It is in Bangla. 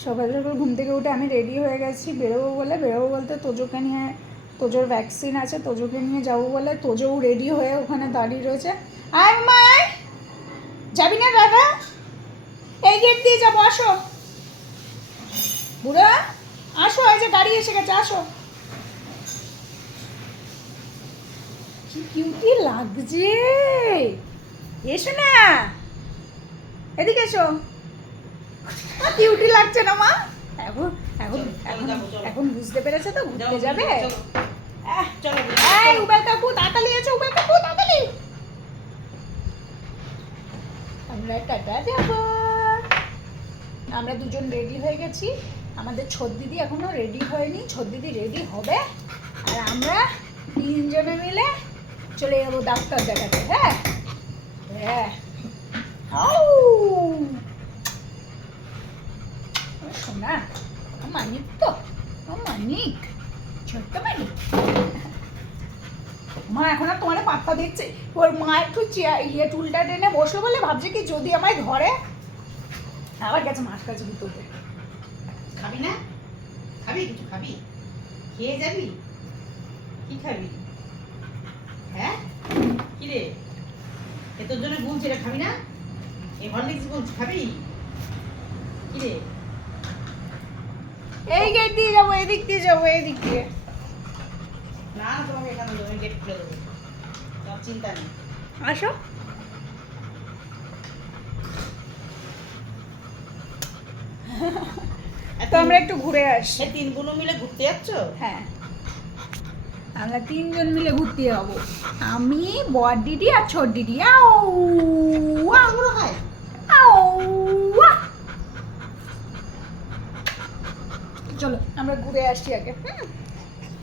সকাল সকাল ঘুম থেকে উঠে আমি রেডি হয়ে গেছি বেরোবো বলতে তোজোকে নিয়ে, তোজোর ভ্যাকসিন আছে, তোজোকে নিয়ে যাবো বলে তোজোও রেডি হয়ে ওখানে দাঁড়িয়ে রয়েছে। আয় মায়, যাবি না দাদা? এই গেট দিয়ে যাবো, আসো বুড়া, আসো, এই যে গাড়ি এসে গেছে, আসো। কি কিউটি লাগছে, এসো না, এদিকে এসো। কিউটি লাগছে না মা? এখন এখন এখন এখন বুঝতে পেরেছে তো ঘুরতে যাবে। এই উবেল কাকু তাড়াতাড়ি এসো, উবেল কাকু তাড়াতাড়ি। আমরা টাটা যাব। আমরা দুজন রেডি হয়ে গেছি, আমাদের ছোট দিদি এখনো রেডি হয়নি, ছোট দিদি রেডি হবে, আর আমরা তিনজনে মিলে চলে যাবো ডাক্তার দেখাতে। হ্যাঁ হ্যাঁ, শোনা মানিক তো, মানিক, ছোট্ট মানিক। মা এখন আর তোমার পাত্তা দিচ্ছে, ওর মা একটু টুলটা টেনে বসলো বলে ভাবছে কি যদি আমায় ধরে। আবার গেছে মাছ কাছে ভিতরে। খাবি না? খাবি কিছু? খাবি? খেয়ে যাবি? কি খাবি? হ্যাঁ কি রে, এ তোর জন্য গুলছে, এটা খাবি না? এই হরলিক্স গুলছে, খাবি? কি রে, এই গেট দিয়ে যাবো, এদিক দিয়ে যাবো, এদিক দিয়ে। না তোমাকে এখানে দেবো, গেট খুলে দেবো, সব চিন্তা নেই। আসো। তো আমরা একটু ঘুরে আসি। এই তিন বোনও মিলে ঘুরতে যাচ্ছ? হ্যাঁ, আমরা তিনজন মিলে ঘুরতে যাবো, আমি, বড় দিদি আর ছোট দিদি। পুরো হয়। চলো আমরা ঘুরে আসি আগে।